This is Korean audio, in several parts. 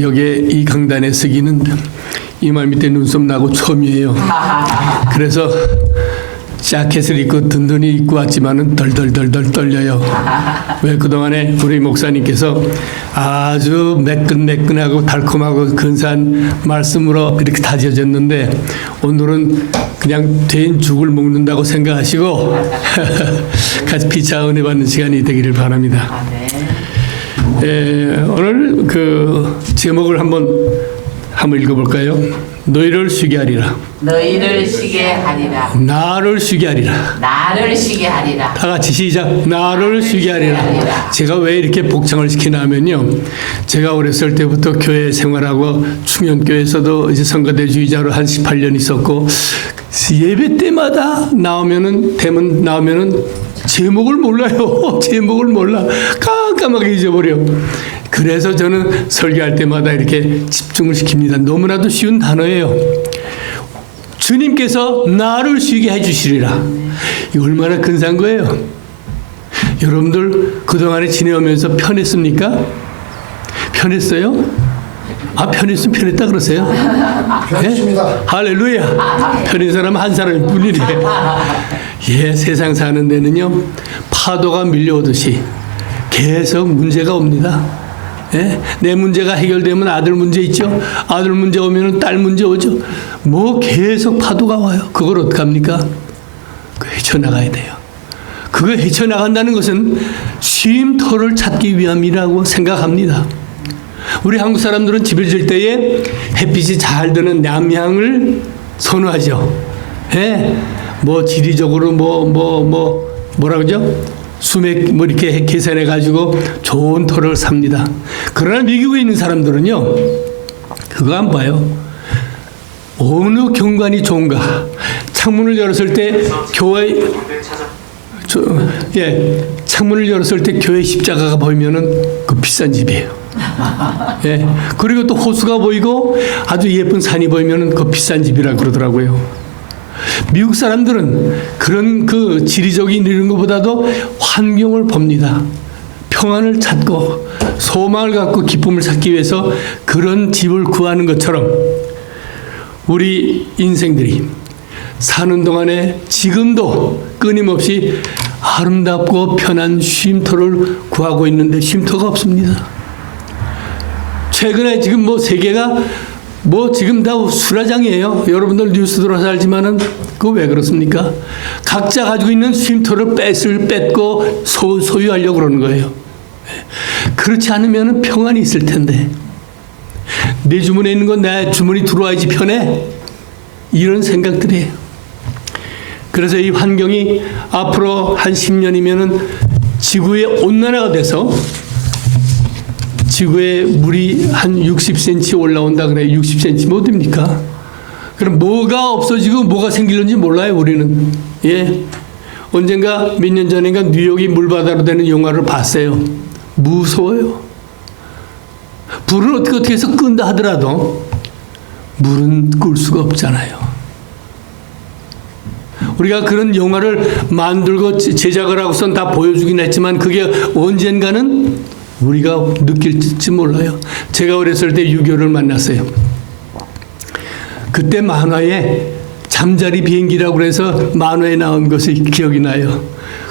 여기에 이 강단에 서기는 이마 밑에 눈썹 나고 처음이에요. 그래서 자켓을 입고 든든히 입고 왔지만은 덜덜덜덜 떨려요. 왜 그동안에 우리 목사님께서 아주 매끈매끈하고 달콤하고 근사한 말씀으로 이렇게 다져졌는데 오늘은 그냥 된 죽을 먹는다고 생각하시고 같이 피차 은혜 받는 시간이 되기를 바랍니다. 오늘 그 제목을 한번 읽어볼까요? 너희를 쉬게 하리라. 너희를 쉬게 하리라. 나를 쉬게 하리라. 나를 쉬게 하리라. 다 같이 시작. 나를 쉬게 하리라. 제가 왜 이렇게 복창을 시키냐면요. 제가 어렸을 때부터 교회 생활하고 충현교회에서도 이제 성가대주의자로 한 18년 있었고 예배 때마다 대문 나오면은 제목을 몰라요. 제목을 몰라. 깜깜하게 잊어버려. 그래서 저는 설교할 때마다 이렇게 집중을 시킵니다. 너무나도 쉬운 단어예요. 주님께서 나를 쉬게 해주시리라. 이거 얼마나 근사한 거예요. 여러분들 그동안에 지내오면서 편했습니까? 편했어요? 편했으면 편했다 그러세요? 편했습니다. 네? 할렐루야. 편한 사람은 한 사람일 뿐이래. 세상 사는 데는요 파도가 밀려오듯이 계속 문제가 옵니다. 내 문제가 해결되면 아들 문제 있죠. 아들 문제 오면 딸 문제 오죠. 계속 파도가 와요. 그걸 어떡합니까? 헤쳐나가야 돼요. 그거 헤쳐나간다는 것은 쉼터를 찾기 위함이라고 생각합니다. 우리 한국 사람들은 집을 질 때에 햇빛이 잘 드는 남향을 선호하죠. 지리적으로 뭐라 그러죠? 수맥 이렇게 계산해 가지고 좋은 터를 삽니다. 그러나 미국에 있는 사람들은요 그거 안 봐요. 어느 경관이 좋은가? 창문을 열었을 때 창문을 열었을 때 교회 십자가가 보이면은 그 비싼 집이에요. 그리고 또 호수가 보이고 아주 예쁜 산이 보이면은 그 비싼 집이라 그러더라고요. 미국 사람들은 그런 그 지리적인 이런 것보다도 환경을 봅니다. 평안을 찾고 소망을 갖고 기쁨을 찾기 위해서 그런 집을 구하는 것처럼 우리 인생들이 사는 동안에 지금도 끊임없이 아름답고 편한 쉼터를 구하고 있는데 쉼터가 없습니다. 최근에 지금 세계가 지금 다 수라장이에요. 여러분들 뉴스 들어서 알지만은 그거 왜 그렇습니까? 각자 가지고 있는 쉼터를 뺏고 소유하려고 그러는 거예요. 그렇지 않으면 평안이 있을 텐데 내 주머니에 있는 건 내 주머니 들어와야지 편해. 이런 생각들이에요. 그래서 이 환경이 앞으로 한 10년이면은 지구의 온난화가 돼서 지구에 물이 한 60cm 올라온다 그래요. 60cm 뭐 됩니까? 그럼 뭐가 없어지고 뭐가 생길는지 몰라요, 우리는. 언젠가 몇 년 전인가 뉴욕이 물바다로 되는 영화를 봤어요. 무서워요. 불을 어떻게 해서 끈다 하더라도 물은 끌 수가 없잖아요. 우리가 그런 영화를 만들고 제작을 하고선 다 보여주긴 했지만 그게 언젠가는 우리가 느낄지 몰라요. 제가 어렸을 때 유교를 만났어요. 그때 만화에 잠자리 비행기라고 해서 만화에 나온 것이 기억이 나요.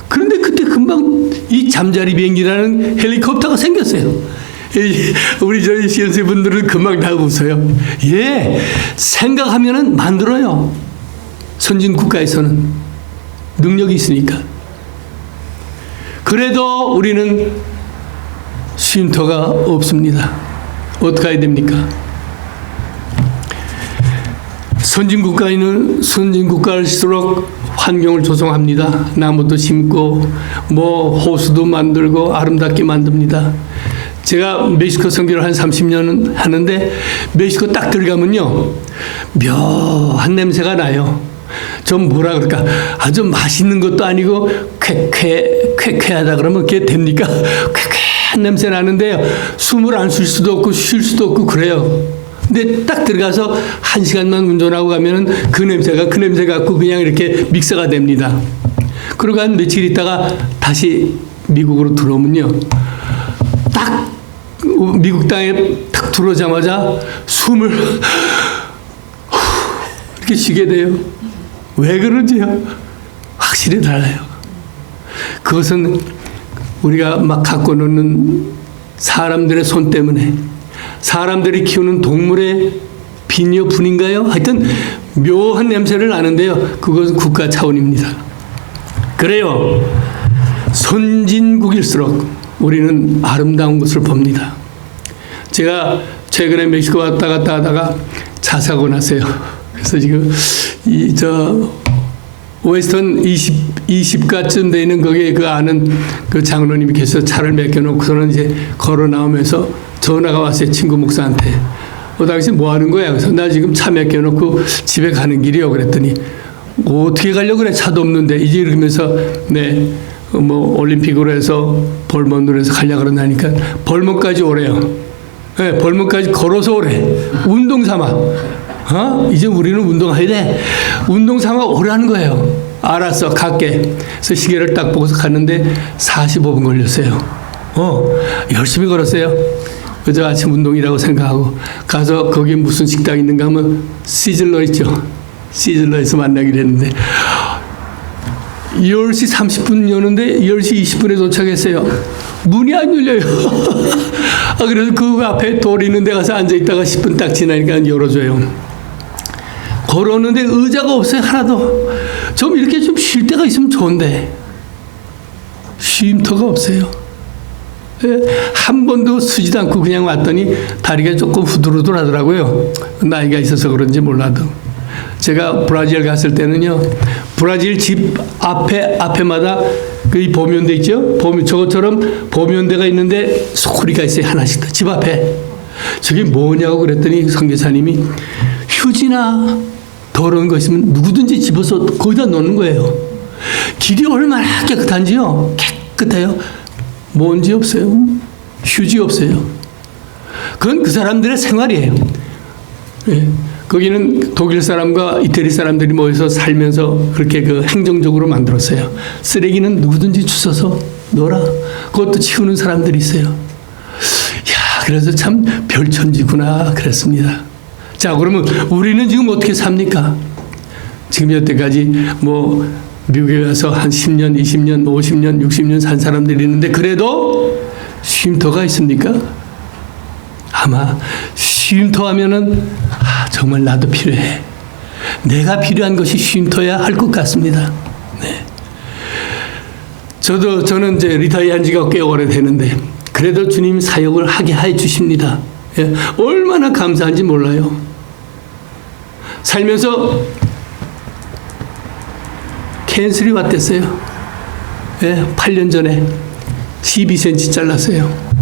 그런데 그때 금방 이 잠자리 비행기라는 헬리콥터가 생겼어요. 우리 저희 시연세분들은 금방 다 웃어요. 생각하면은 만들어요. 선진 국가에서는 능력이 있으니까. 그래도 우리는 쉼터가 없습니다. 어떻게 해야 됩니까? 선진국가일수록 환경을 조성합니다. 나무도 심고 호수도 만들고 아름답게 만듭니다. 제가 멕시코 선교를 한 30년 하는데 멕시코 딱 들어가면요 묘한 냄새가 나요. 좀 뭐라 그럴까 아주 맛있는 것도 아니고 쾌쾌하다 그러면 그게 됩니까? 쾌쾌한 냄새 나는데요 숨을 안 쉴 수도 없고 쉴 수도 없고 그래요. 근데 딱 들어가서 1시간만 운전하고 가면은 그 냄새 갖고 그냥 이렇게 믹서가 됩니다. 그러고 한 며칠 있다가 다시 미국으로 들어오면요 딱 미국 땅에 탁 들어오자마자 숨을 이렇게 쉬게 돼요. 왜 그런지요? 확실히 달라요. 그것은 우리가 막 갖고 노는 사람들의 손 때문에, 사람들이 키우는 동물의 비녀 분인가요? 하여튼 묘한 냄새를 나는데요. 그것은 국가 차원입니다. 그래요. 선진국일수록 우리는 아름다운 것을 봅니다. 제가 최근에 멕시코 왔다 갔다 하다가 자사고 났어요. 그래서 지금 웨스턴 20가쯤 되는 거기에 그 아는 그 장로님이 계셔서 차를 맡겨놓고서는 이제 걸어 나오면서 전화가 왔어요. 친구 목사한테. 당신 뭐 하는 거야? 그래서 나 지금 차 맡겨놓고 집에 가는 길이요. 그랬더니 어떻게 가려고 그래? 차도 없는데. 이제 이러면서 네, 뭐 올림픽으로 해서 벌몬으로 해서 가려고 그러니까 벌몬까지 오래요. 네, 벌몬까지 걸어서 오래. 운동 삼아. 이제 우리는 운동해야 돼. 운동 삼아 오라는 거예요. 알았어, 갈게. 그래서 시계를 딱 보고서 갔는데 45분 걸렸어요. 열심히 걸었어요. 그저 아침 운동이라고 생각하고 가서 거기 무슨 식당 있는가 하면 시즐러 있죠. 시즐러에서 만나기로 했는데 10시 30분 여는데 10시 20분에 도착했어요. 문이 안 열려요. 그래서 그 앞에 돌 있는 데 가서 앉아있다가 10분 딱 지나니까 열어줘요. 걸었는데 의자가 없어요. 하나도. 좀 이렇게 좀 쉴 데가 있으면 좋은데 쉼터가 없어요. 한 번도 쓰지도 않고 그냥 왔더니 다리가 조금 후들후들 하더라고요. 나이가 있어서 그런지 몰라도. 제가 브라질 갔을 때는요, 브라질 집 앞에마다 그 보면대 있죠? 저것처럼 보면대가 있는데 소쿠리가 있어요. 하나씩 집 앞에. 저게 뭐냐고 그랬더니 선교사님이 휴지나 더러운 거 있으면 누구든지 집어서 거기다 놓는 거예요. 길이 얼마나 깨끗한지요? 깨끗해요. 먼지 없어요. 휴지 없어요. 그건 그 사람들의 생활이에요. 예. 거기는 독일 사람과 이태리 사람들이 모여서 살면서 그렇게 그 행정적으로 만들었어요. 쓰레기는 누구든지 주워서 놓아라. 그것도 치우는 사람들이 있어요. 야, 그래서 참 별천지구나 그랬습니다. 자, 그러면 우리는 지금 어떻게 삽니까? 지금 여태까지 뭐 미국에 가서 한 10년, 20년, 50년, 60년 산 사람들이 있는데 그래도 쉼터가 있습니까? 아마 쉼터하면은 정말 나도 필요해. 내가 필요한 것이 쉼터야 할 것 같습니다. 네. 저는 이제 리타이어한 지가 꽤 오래되는데 그래도 주님 사역을 하게 해 주십니다. 예. 얼마나 감사한지 몰라요. 살면서 캔슬이 왔댔어요. 예. 8년 전에 12cm 잘랐어요.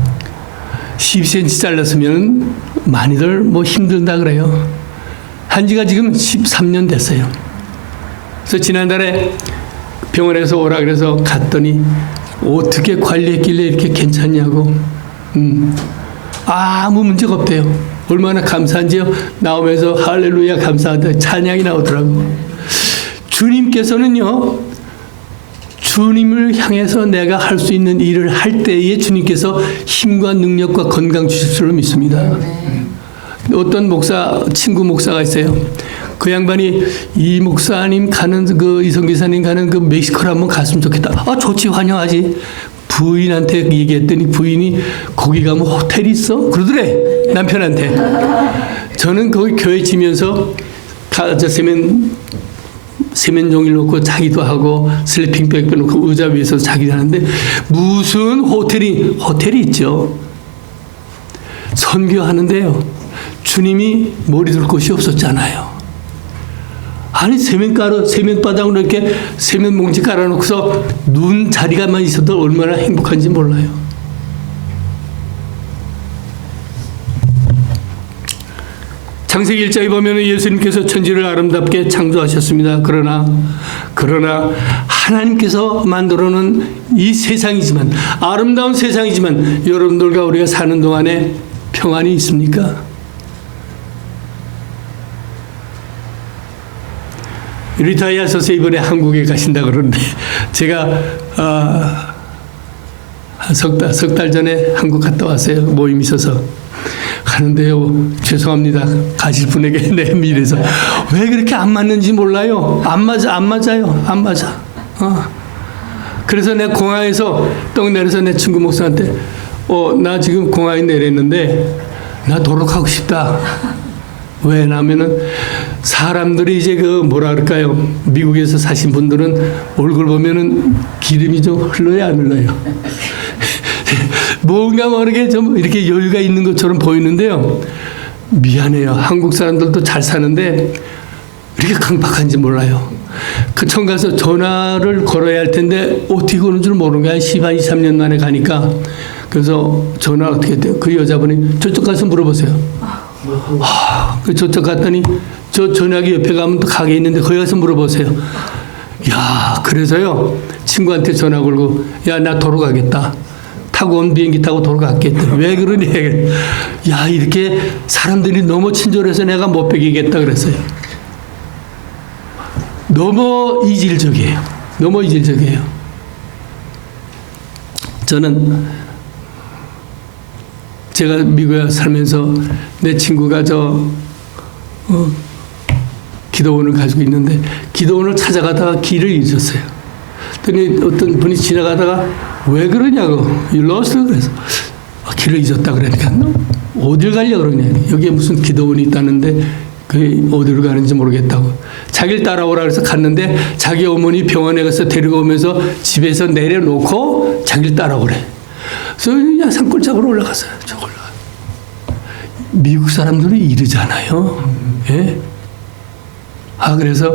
12cm 잘랐으면 많이들 뭐 힘들다 그래요. 한 지가 지금 13년 됐어요. 그래서 지난달에 병원에서 오라 그래서 갔더니 어떻게 관리했길래 이렇게 괜찮냐고. 아무 문제가 없대요. 얼마나 감사한지요. 나오면서 할렐루야 감사하다 찬양이 나오더라고. 주님께서는요, 주님을 향해서 내가 할 수 있는 일을 할 때에 주님께서 힘과 능력과 건강 주실 줄로 믿습니다. 어떤 친구 목사가 있어요. 그 양반이 이 목사님 가는 이성 기사님 가는 그 멕시코를 한번 갔으면 좋겠다. 좋지, 환영하지. 부인한테 얘기했더니 부인이 거기 가면 호텔이 있어? 그러더래, 남편한테. 저는 거기 교회 지면서 세면 종일 놓고 자기도 하고 슬리핑백 빼놓고 의자 위에서 자기도 하는데 무슨 호텔이 있죠. 선교하는데요, 주님이 머리 둘 곳이 없었잖아요. 아니 세면바닥으로 이렇게 세면 몽지 깔아놓고서 눈 자리가만 있어도 얼마나 행복한지 몰라요. 창세기 1장에 보면 예수님께서 천지를 아름답게 창조하셨습니다. 그러나 하나님께서 만들어놓은 이 세상이지만, 아름다운 세상이지만 여러분들과 우리가 사는 동안에 평안이 있습니까? 리타이어하셔서 이번에 한국에 가신다 그러는데 제가 석 달 전에 한국 갔다 왔어요. 모임 있어서. 가는데요, 죄송합니다. 가실 분에게 내 미래에서 왜 그렇게 안 맞는지 몰라요. 안 맞아요. 안 맞아. 그래서 내 공항에서 떡 내려서 내 친구 목사한테 나 지금 공항에 내렸는데 나 도로 가고 싶다. 왜냐면은 사람들이 이제 뭐라 그럴까요? 미국에서 사신 분들은 얼굴 보면은 기름이 좀 흘러요, 안 흘러요? 뭔가 모르게 좀 이렇게 여유가 있는 것처럼 보이는데요. 미안해요. 한국 사람들도 잘 사는데 이렇게 강박한지 몰라요. 그 청 가서 전화를 걸어야 할 텐데 어떻게 거는 줄 모르는 거야. 23년 만에 가니까. 그래서 전화를 어떻게 했대요? 그 여자분이 저쪽 가서 물어보세요. 그 저쪽 갔더니 저 전화기 옆에 가면 또 가게 있는데 거기 가서 물어보세요. 야, 그래서요 친구한테 전화 걸고 야, 나 도로 가겠다. 타고 온 비행기 타고 도로 갔겠다. 왜 그러니? 야, 이렇게 사람들이 너무 친절해서 내가 못 베기겠다 그랬어요. 너무 이질적이에요. 너무 이질적이에요. 저는 제가 미국에 살면서 내 친구가 기도원을 가지고 있는데 기도원을 찾아가다가 길을 잊었어요. 그랬더니 어떤 분이 지나가다가 왜 그러냐고 You lost? 그래서 길을 잊었다 그러니까 어딜 가려고 그러냐. 여기에 무슨 기도원이 있다는데 그 어디로 가는지 모르겠다고. 자기를 따라오라 그래서 갔는데 자기 어머니 병원에 가서 데리고 오면서 집에서 내려놓고 자기를 따라오래. 그래서 그냥 산골 잡으러 올라갔어요. 저걸. 미국 사람들이 이러잖아요. 예? 그래서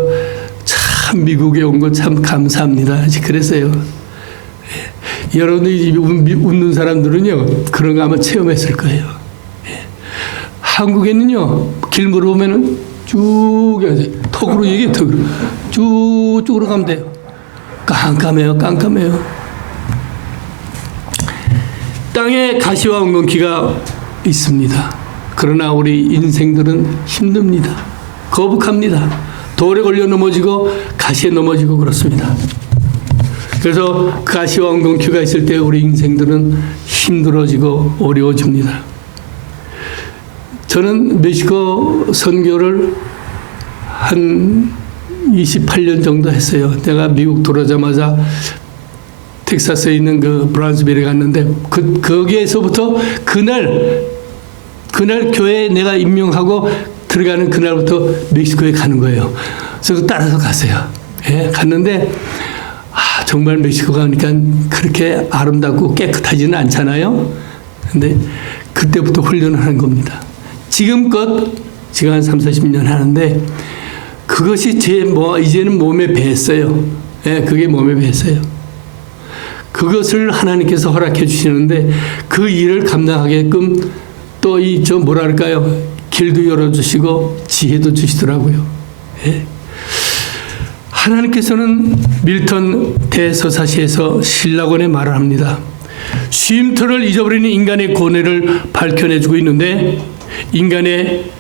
참 미국에 온 거 참 감사합니다. 그랬어요. 예. 여러분들이 웃는 사람들은요 그런 거 아마 체험했을 거예요. 예. 한국에는요 길 물어보면은 쭉 턱으로 얘기해. 턱으로 쭉으로 가면 돼요. 깜깜해요. 땅에 가시와 엉겅퀴가 있습니다. 그러나 우리 인생들은 힘듭니다. 거북합니다. 돌에 걸려 넘어지고 가시에 넘어지고 그렇습니다. 그래서 가시와 엉겅퀴가 있을 때 우리 인생들은 힘들어지고 어려워집니다. 저는 멕시코 선교를 한 28년 정도 했어요. 내가 미국 들어오자마자 텍사스에 있는 그 브라운스빌에 갔는데 거기에서부터 그날 교회에 내가 임명하고 들어가는 그날부터 멕시코에 가는 거예요. 그래서 따라서 갔어요. 예, 갔는데 정말 멕시코 가니까 그렇게 아름답고 깨끗하지는 않잖아요. 근데 그때부터 훈련을 하는 겁니다. 지금껏 지금 한 30-40년 하는데 그것이 이제는 몸에 뱄어요. 예, 그게 몸에 뱄어요. 그것을 하나님께서 허락해 주시는데 그 일을 감당하게끔 또 뭐랄까요? 길도 열어주시고 지혜도 주시더라고요. 예. 하나님께서는 밀턴 대서사시에서 신라곤에 말을 합니다. 쉼터를 잊어버리는 인간의 고뇌를 밝혀내주고 있는데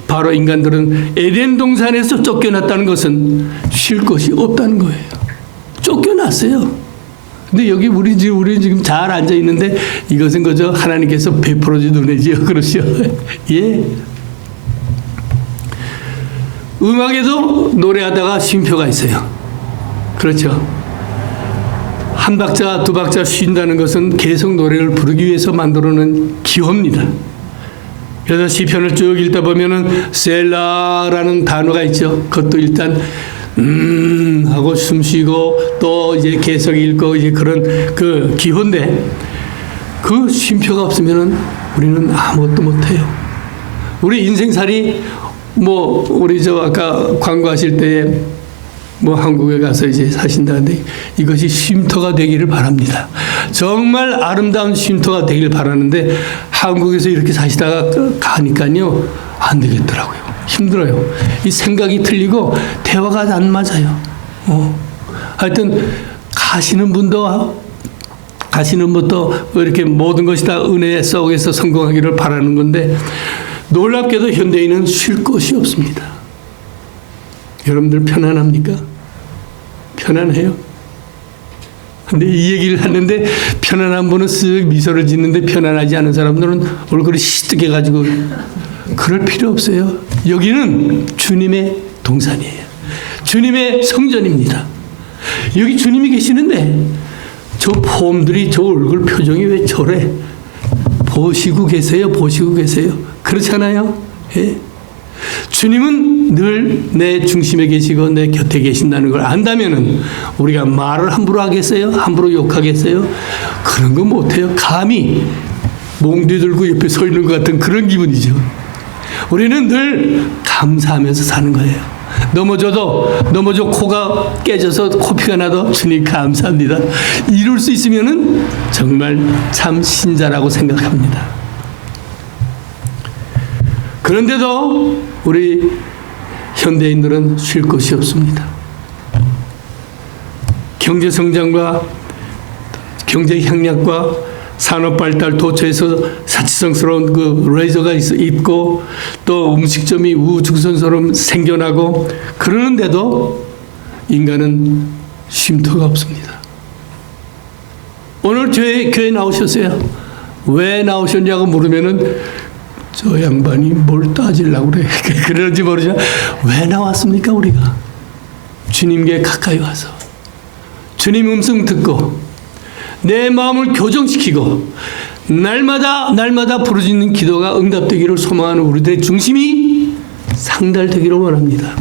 바로 인간들은 에덴 동산에서 쫓겨났다는 것은 쉴 것이 없다는 거예요. 쫓겨났어요. 근데 여기 우리 지금 잘 앉아 있는데 이것은 그저 하나님께서 베풀어준 은혜지요. 그렇죠? 예. 음악에도 노래하다가 쉼표가 있어요. 그렇죠? 한 박자, 두 박자 쉰다는 것은 계속 노래를 부르기 위해서 만들어놓은 기호입니다. 그래서 시편을 쭉 읽다 보면은 셀라라는 단어가 있죠. 그것도 일단 하고 숨 쉬고 또 이제 계속 읽고 이제 그런 그 기호인데 그 쉼표가 없으면은 우리는 아무것도 못해요. 우리 인생살이 우리 아까 광고하실 때에 한국에 가서 이제 사신다는데 이것이 쉼터가 되기를 바랍니다. 정말 아름다운 쉼터가 되길 바라는데 한국에서 이렇게 사시다가 가니까요 안 되겠더라고요. 힘들어요. 이 생각이 틀리고 대화가 안 맞아요. 하여튼 가시는 분도 이렇게 모든 것이 다 은혜 속에서 성공하기를 바라는 건데 놀랍게도 현대인은 쉴 것이 없습니다. 여러분들 편안합니까? 편안해요? 근데 이 얘기를 하는데 편안한 분은 쓱 미소를 짓는데 편안하지 않은 사람들은 얼굴이 시뜩해가지고 그럴 필요 없어요. 여기는 주님의 동산이에요. 주님의 성전입니다. 여기 주님이 계시는데 저 폼들이 저 얼굴 표정이 왜 저래? 보시고 계세요. 보시고 계세요. 그렇잖아요. 예? 주님은 늘 내 중심에 계시고 내 곁에 계신다는 걸 안다면은 우리가 말을 함부로 하겠어요? 함부로 욕하겠어요? 그런 거 못해요. 감히 몽디 들고 옆에 서 있는 것 같은 그런 기분이죠. 우리는 늘 감사하면서 사는 거예요. 넘어져 코가 깨져서 코피가 나도 주님 감사합니다. 이룰 수 있으면은 정말 참 신자라고 생각합니다. 그런데도 우리 현대인들은 쉴 곳이 없습니다. 경제 성장과 경제 향락과 산업 발달 도처에서 사치성스러운 그 레저가 있고 또 음식점이 우후죽순처럼 생겨나고 그러는데도 인간은 쉼터가 없습니다. 오늘 교회 나오셨어요? 왜 나오셨냐고 물으면은 저 양반이 뭘 따지려고 그래. 그런지 모르지만 왜 나왔습니까 우리가? 주님께 가까이 와서 주님 음성 듣고 내 마음을 교정시키고 날마다 부르짖는 기도가 응답되기를 소망하는 우리들의 중심이 상달되기를 원합니다.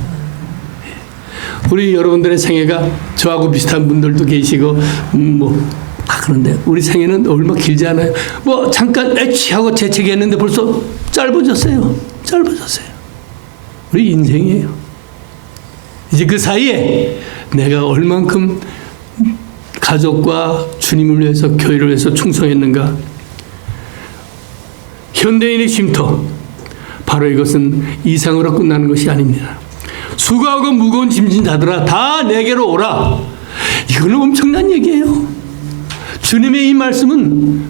우리 여러분들의 생애가 저하고 비슷한 분들도 계시고 그런데 우리 생애는 얼마 길지 않아요. 잠깐 취하고 재채기했는데 벌써 짧아졌어요. 우리 인생이에요. 이제 그 사이에 내가 얼만큼 가족과 주님을 위해서 교회를 위해서 충성했는가. 현대인의 쉼터 바로 이것은 이상으로 끝나는 것이 아닙니다. 수고하고 무거운 짐진 자들아 다 내게로 오라. 이거는 엄청난 얘기예요. 주님의 이 말씀은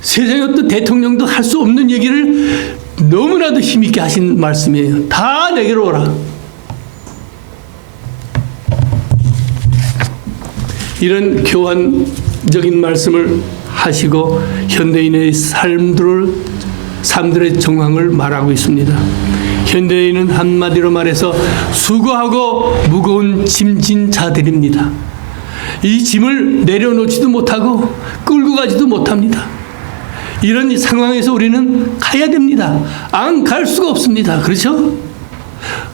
세상의 어떤 대통령도 할 수 없는 얘기를 너무나도 힘있게 하신 말씀이에요. 다 내게로 오라. 이런 교환적인 말씀을 하시고 현대인의 삶들의 정황을 말하고 있습니다. 현대인은 한마디로 말해서 수고하고 무거운 짐진 자들입니다. 이 짐을 내려놓지도 못하고 끌고 가지도 못합니다. 이런 상황에서 우리는 가야 됩니다. 안 갈 수가 없습니다. 그렇죠?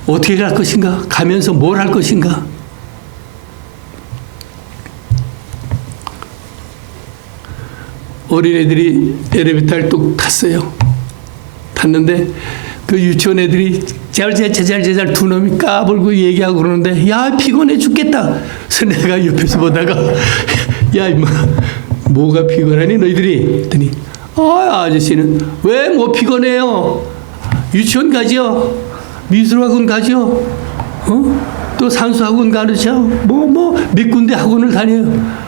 어떻게 갈 것인가? 가면서 뭘 할 것인가? 어린애들이 엘리베이터를 뚝 탔어요. 탔는데 그 유치원 애들이 제잘 두 놈이 까불고 얘기하고 그러는데 야 피곤해 죽겠다. 그래서 내가 옆에서 보다가 야 임마 뭐가 피곤하니 너희들이 했더니 아저씨는 왜 뭐 피곤해요. 유치원 가죠. 미술학원 가죠. 또 산수학원 가르쳐. 몇 군데 학원을 다녀요.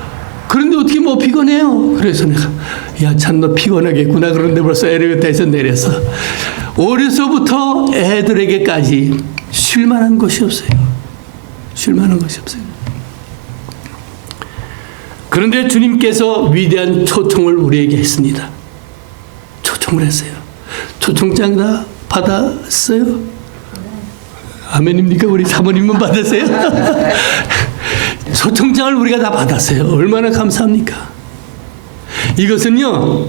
그런데 어떻게 뭐 피곤해요? 그래서 내가 야 참 너 피곤하겠구나. 그런데 벌써 엘리베이터에서 내렸어. 어려서부터 애들에게까지 쉴만한 것이 없어요. 그런데 주님께서 위대한 초청을 우리에게 했습니다. 초청을 했어요. 초청장 다 받았어요? 아멘입니까? 우리 사모님은 받았어요? 초청장을 우리가 다 받았어요. 얼마나 감사합니까? 이것은요,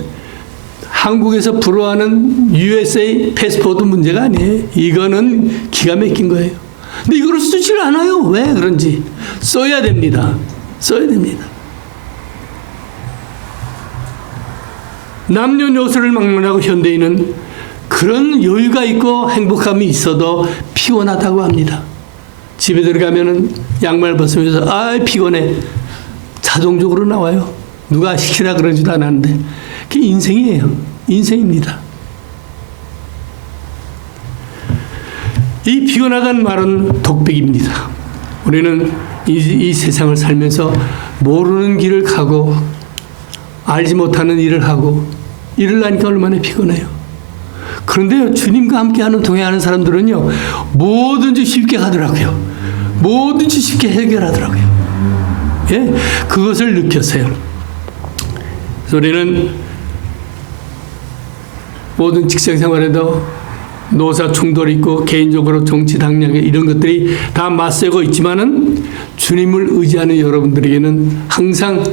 한국에서 불어하는 USA 패스포드 문제가 아니에요. 이거는 기가 막힌 거예요. 근데 이걸 쓰질 않아요. 왜 그런지. 써야 됩니다. 남녀노소를 막론하고 현대인은 그런 여유가 있고 행복함이 있어도 피곤하다고 합니다. 집에 들어가면은 양말 벗으면서 피곤해. 자동적으로 나와요. 누가 시키라 그러지도 않았는데. 그게 인생이에요. 인생입니다. 이 피곤하다는 말은 독백입니다. 우리는 이 세상을 살면서 모르는 길을 가고 알지 못하는 일을 하고 일을 하니까 얼마나 피곤해요. 그런데요, 주님과 함께하는 동행하는 사람들은요, 뭐든지 쉽게 하더라고요. 뭐든지 쉽게 해결하더라고요. 예? 그것을 느꼈어요. 우리는 모든 직장 생활에도 노사 충돌이 있고 개인적으로 정치 당략에 이런 것들이 다 맞서고 있지만은 주님을 의지하는 여러분들에게는 항상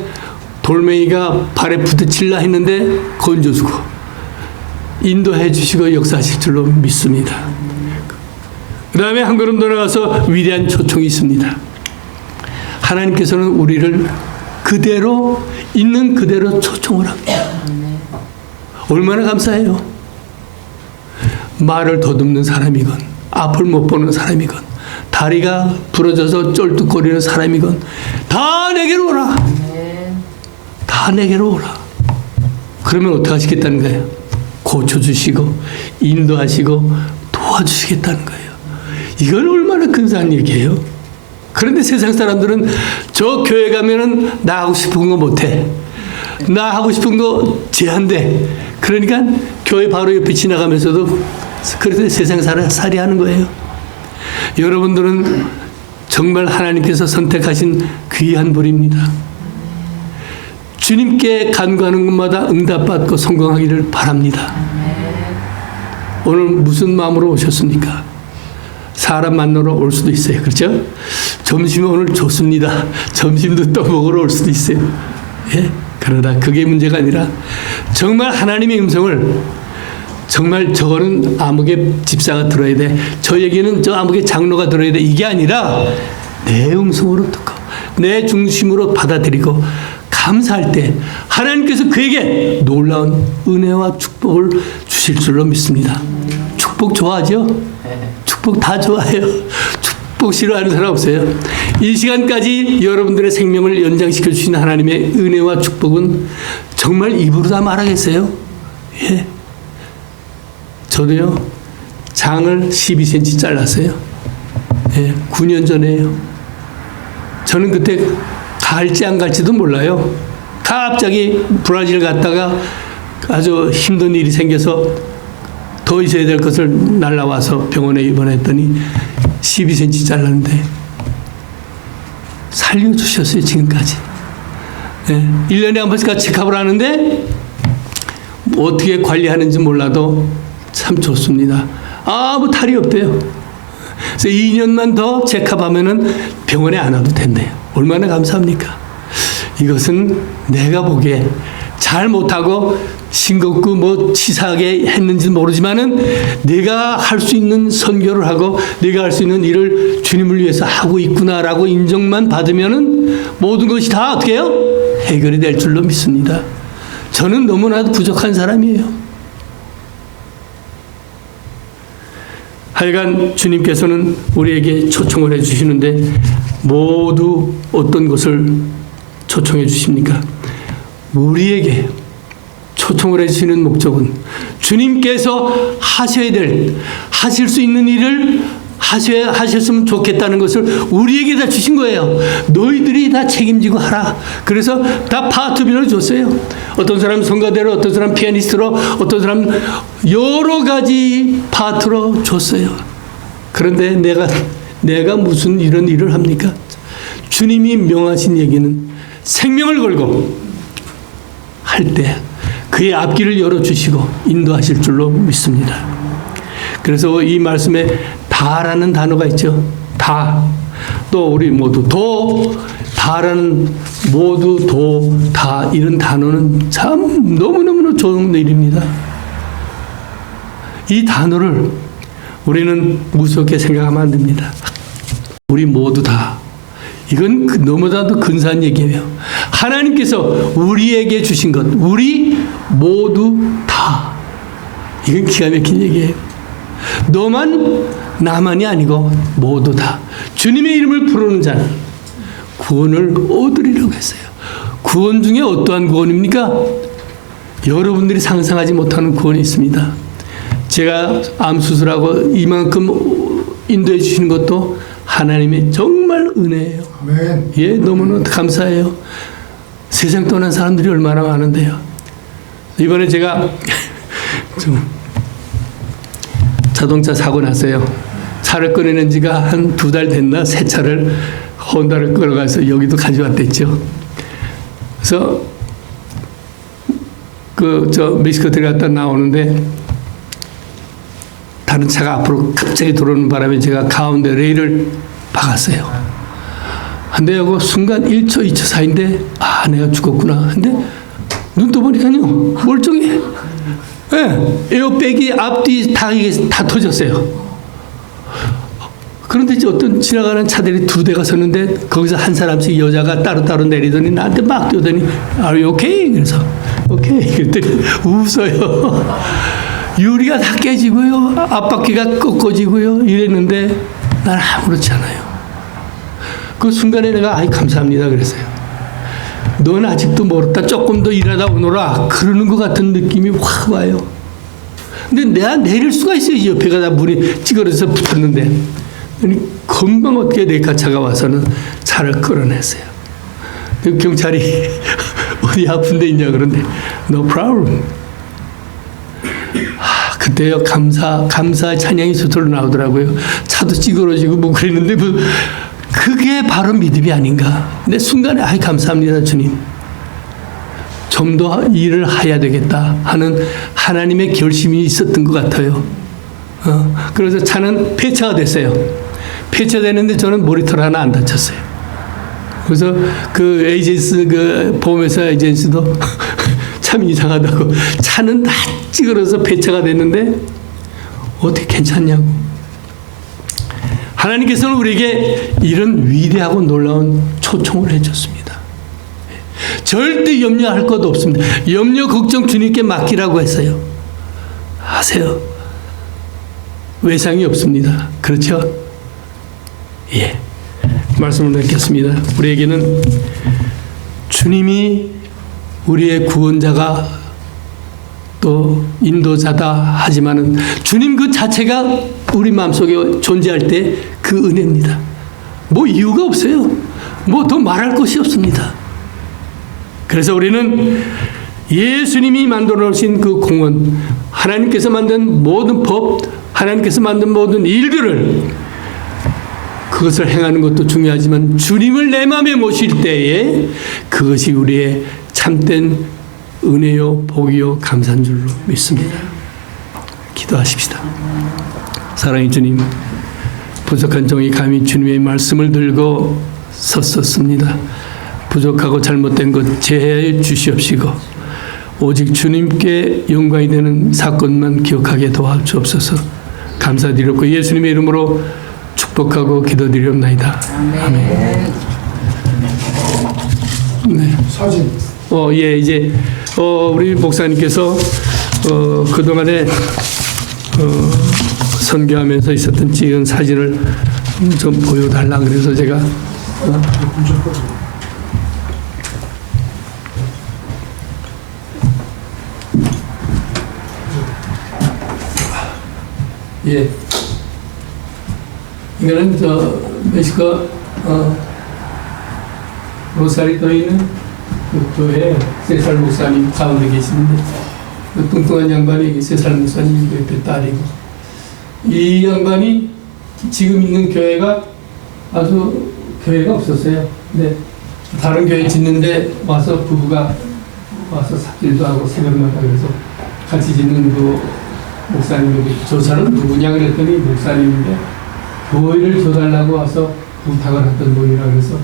돌멩이가 발에 부딪힐라 했는데 건져주고 인도해 주시고 역사하실 줄로 믿습니다. 그 다음에 한 걸음 더 나가서 위대한 초청이 있습니다. 하나님께서는 우리를 그대로 있는 그대로 초청을 합니다. 얼마나 감사해요. 말을 더듬는 사람이건 앞을 못 보는 사람이건 다리가 부러져서 쩔뚝거리는 사람이건 다 내게로 오라. 다 내게로 오라. 그러면 어떻게 하시겠다는 거예요? 고쳐주시고 인도하시고 도와주시겠다는 거예요. 이건 얼마나 근사한 얘기예요. 그런데 세상 사람들은 저 교회 가면은 나 하고 싶은 거 못해. 나 하고 싶은 거 제한돼. 그러니까 교회 바로 옆에 지나가면서도 그래서 세상 살이 하는 거예요. 여러분들은 정말 하나님께서 선택하신 귀한 분입니다. 주님께 간구하는 것마다 응답받고 성공하기를 바랍니다. 오늘 무슨 마음으로 오셨습니까? 사람 만나러 올 수도 있어요. 그렇죠? 점심이 오늘 좋습니다. 점심도 또 먹으러 올 수도 있어요. 예? 그러나 그게 문제가 아니라 정말 하나님의 음성을 정말 저거는 아무개 집사가 들어야 돼. 저 얘기는 저 아무개 장로가 들어야 돼. 이게 아니라 내 음성으로 듣고 내 중심으로 받아들이고 감사할 때 하나님께서 그에게 놀라운 은혜와 축복을 주실 줄로 믿습니다. 축복 좋아하죠? 축복 다 좋아해요. 축복 싫어하는 사람 없어요. 이 시간까지 여러분들의 생명을 연장시켜 주신 하나님의 은혜와 축복은 정말 입으로 다 말하겠어요? 예. 저도요, 장을 12cm 잘랐어요. 예, 9년 전에요. 저는 그때 갈지 안 갈지도 몰라요. 갑자기 브라질 갔다가 아주 힘든 일이 생겨서 더 있어야 될 것을 날라와서 병원에 입원했더니 12cm 잘랐는데 살려주셨어요, 지금까지. 예, 1년에 한 번씩 체크업을 하는데 어떻게 관리하는지 몰라도 참 좋습니다. 아무 탈이 없대요. 그래서 2년만 더 체크업하면은 병원에 안 와도 된대요. 얼마나 감사합니까? 이것은 내가 보기에 잘 못하고 싱겁고 뭐 치사하게 했는지 모르지만은 내가 할 수 있는 선교를 하고 내가 할 수 있는 일을 주님을 위해서 하고 있구나라고 인정만 받으면은 모든 것이 다 어떻게 해요? 해결이 될 줄로 믿습니다. 저는 너무나도 부족한 사람이에요. 하여간 주님께서는 우리에게 초청을 해주시는데 모두 어떤 것을 초청해 주십니까? 우리에게 초청을 해주시는 목적은 주님께서 하셔야 될, 하실 수 있는 일을 하셨으면 좋겠다는 것을 우리에게 다 주신 거예요. 너희들이 다 책임지고 하라. 그래서 다 파트별로 줬어요. 어떤 사람 성가대로, 어떤 사람 피아니스트로, 어떤 사람 여러 가지 파트로 줬어요. 그런데 내가 무슨 이런 일을 합니까? 주님이 명하신 얘기는 생명을 걸고 할 때 그의 앞길을 열어주시고 인도하실 줄로 믿습니다. 그래서 이 말씀에 다라는 단어가 있죠. 다. 또 우리 모두 도, 다라는 모두 도, 다 이런 단어는 참 너무너무 좋은 일입니다. 이 단어를 우리는 무섭게 생각하면 안 됩니다. 우리 모두 다. 이건 너무나도 근사한 얘기예요. 하나님께서 우리에게 주신 것, 우리 모두 다. 이건 기가 막힌 얘기예요. 너만 나만이 아니고 모두 다. 주님의 이름을 부르는 자는 구원을 얻으리라고 했어요. 구원 중에 어떠한 구원입니까? 여러분들이 상상하지 못하는 구원이 있습니다. 제가 암 수술하고 이만큼 인도해 주시는 것도 하나님의 정말 은혜예요. 아멘. 예, 너무나 감사해요. 세상 떠난 사람들이 얼마나 많은데요. 이번에 제가 좀 자동차 사고 났어요. 차를 꺼내는 지가 한 2달 됐나? 새 차를 혼다를 끌어가서 여기도 가져왔댔죠. 그래서 멕시코 들어갔다 나오는데 다른 차가 앞으로 갑자기 들어오는 바람에 제가 가운데 레일을 박았어요. 근데 이거 순간 1초, 2초 사이인데 내가 죽었구나. 근데 눈 떠보니까요 멀쩡해. 네, 에어백이 앞뒤 다 터졌어요. 그런데 이제 어떤 지나가는 차들이 두 대가 섰는데 거기서 한 사람씩 여자가 따로따로 내리더니 나한테 막 뛰더니 Are you okay? 그래서 오케이 그랬더니 웃어요. 유리가 다 깨지고요. 앞바퀴가 꺾어지고요. 이랬는데 난 아무렇지 않아요. 그 순간에 내가 감사합니다 그랬어요. 넌 아직도 멀었다. 조금 더 일하다 오너라. 그러는 것 같은 느낌이 확 와요. 근데 내가 내릴 수가 있어요. 옆에가 다 물이 찌그러져서 붙었는데 금방 어떻게 내 차가 와서는 차를 끌어냈어요. 경찰이 어디 아픈 데 있냐 그런데 No problem. 그때요 감사 찬양이 저절로 나오더라고요. 차도 찌그러지고 뭐 그랬는데 그게 바로 믿음이 아닌가. 근데 순간에 감사합니다 주님. 좀 더 일을 해야 되겠다 하는 하나님의 결심이 있었던 것 같아요. 그래서 차는 폐차가 됐어요. 폐차되는데 저는 머리털 하나 안 다쳤어요. 그래서 그 에이전시 그 보험회사 에이전시도 참 이상하다고 차는 다 찌그러서 폐차가 됐는데 어떻게 괜찮냐고. 하나님께서는 우리에게 이런 위대하고 놀라운 초청을 해줬습니다. 절대 염려할 것도 없습니다. 염려 걱정 주님께 맡기라고 했어요. 하세요. 외상이 없습니다. 그렇죠? 예. 말씀을 듣겠습니다. 우리에게는 주님이 우리의 구원자가 또 인도자다 하지만은 주님 그 자체가 우리 마음속에 존재할 때 그 은혜입니다. 뭐 이유가 없어요. 뭐 더 말할 것이 없습니다. 그래서 우리는 예수님이 만들어 놓으신 그 공원, 하나님께서 만든 모든 법, 하나님께서 만든 모든 일들을 그것을 행하는 것도 중요하지만 주님을 내 마음에 모실 때에 그것이 우리의 참된 은혜요 복이요 감사한 줄로 믿습니다. 기도하십시다. 사랑의 주님, 부족한 종이 감히 주님의 말씀을 들고 섰었습니다. 부족하고 잘못된 것 제해해 주시옵시고 오직 주님께 영광이 되는 사건만 기억하게 도와주옵소서. 감사드렸고 예수님의 이름으로 축복하고 기도드리옵나이다. 아멘. 네. 사진. 예, 이제 우리 목사님께서 그동안에 선교하면서 있었던 찍은 사진을 좀 보여달라 그래서 제가 예. 이거는 멕시코 로사리도에 있는 그 교회 세살 목사님 가운데 계시는데 그 뚱뚱한 양반이 세살 목사님 옆에 딸이고 이 양반이 지금 있는 교회가 아주 교회가 없었어요. 근데 다른 교회 짓는데 와서 부부가 와서 삽질도 하고 새벽마다 그래서 같이 짓는 그 목사님이 저 사람 누구냐 그랬더니 목사님인데 교회를 줘달라고 와서 부탁을 했던 분이라 그래서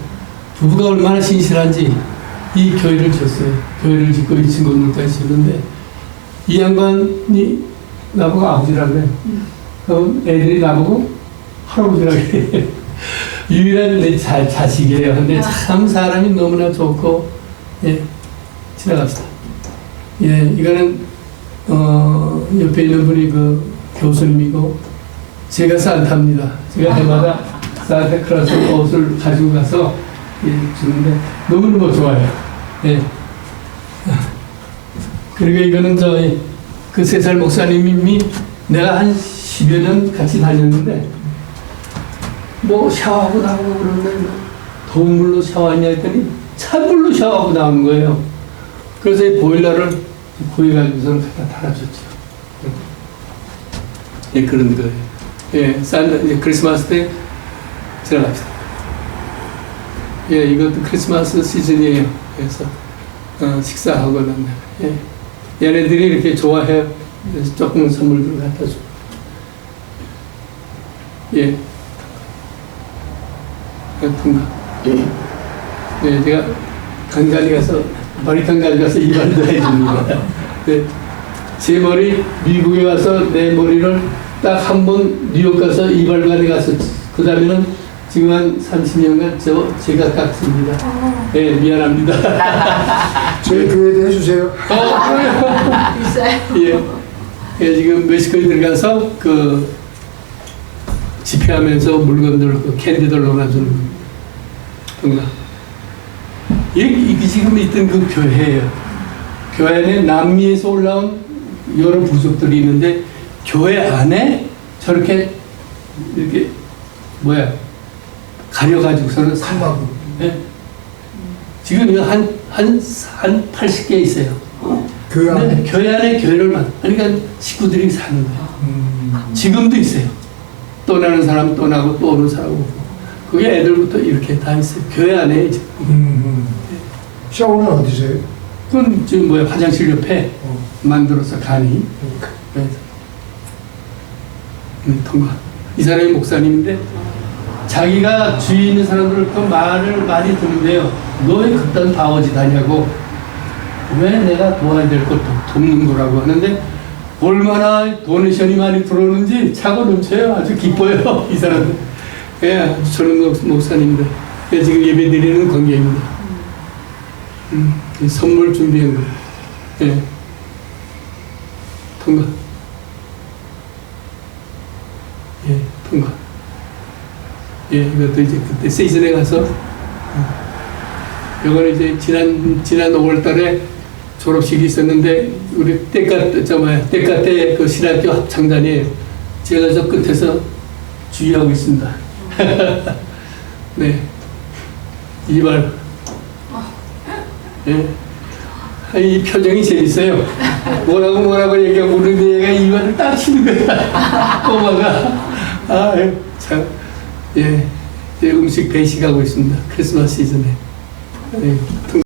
부부가 얼마나 신실한지 이 교회를 줬어요. 교회를 짓고 2층 건물까지 짓는데 이 양반이 나보고 아버지라 그래. 그럼 애들이 나보고 할아버지라 그래. 유일한 내 자식이에요. 근데 참 사람이 너무나 좋고 예, 지나갑시다. 예, 이거는 옆에 있는 분이 그 교수님이고 제가 산타입니다. 제가 해마다 산타클로스 옷을 가지고 가서 예, 주는데 너무너무 좋아요. 예. 그리고 이거는 그 3살 목사님이 내가 한 10여 년 같이 다녔는데 뭐 샤워하고 나오고 그러는데 더운 물로 샤워하냐 했더니 찬물로 샤워하고 나온 거예요. 그래서 이 보일러를 구해가지고서 갖다 달아줬죠. 예, 그런 거예요. 예, 이제 크리스마스 때 지나갑시다. 예, 이것도 크리스마스 시즌이에요. 그래서 식사하고 난 예. 얘네들이 이렇게 좋아해요. 그래서 조금 선물들 갖다 줘. 예. 같은 거. 예, 제가 강가리 가서 머리칸 가져가서 이발도 해줍니다. 네. 제 머리 미국에 가서 내 머리를 딱 한 번 뉴욕 가서 이발관에 가서 그 다음에는 지금 한 30년간 제가 깎습니다. 예, 미안합니다. 저희 교회도 해주세요. 비싸요. 예. 예, 지금 멕시코에 들어가서 그 집회하면서 물건들 그 캔디들 넣어주는 건가. 이게 지금 있던 그 교회예요. 교회 안에 남미에서 올라온 여러 부족들이 있는데 교회 안에 저렇게 이렇게 뭐야 가려가지고서는 삼마구. 예? 지금 이거 한 80개 있어요. 교회 안에. 근데 교회 안에 교회를 그러니까 식구들이 사는 거예요. 지금도 있어요. 떠나는 사람 떠나고 또 오는 사람 오고. 그게 애들부터 이렇게 다 있어요. 교회 안에 이제. 샤워는 어디세요? 그건 지금 뭐야 화장실 옆에 만들어서 간이. 그래서 통과. 이 사람이 목사님인데 자기가 주위에 있는 사람들 그 말을 많이 듣는데요. 너 왜 그딴 바오짓 하냐고. 왜 내가 도와야 될 것도 돕는 거라고 하는데 얼마나 도네이션이 많이 들어오는지 차고 넘쳐요. 아주 기뻐요. 이 사람들. 예, 아주 젊은 목사님들. 예, 지금 예배 드리는 관계입니다. 선물 준비한 거. 예. 통과. 예, 통과. 예, 이것도 이제 그때 시즌에 가서, 이거는 이제 지난 5월 달에 졸업식이 있었는데, 우리 때까 때 그 신학교 합창단이에요. 제가 저 끝에서 주의하고 있습니다. 네. 이발. 예. 이 표정이 재밌어요. 뭐라고 얘기하고 그러는데 얘가 이발을 딱 치는 거야. 꼬마가. 아, 참. 예. 음식 배식하고 있습니다. 크리스마스 시즌에. 예.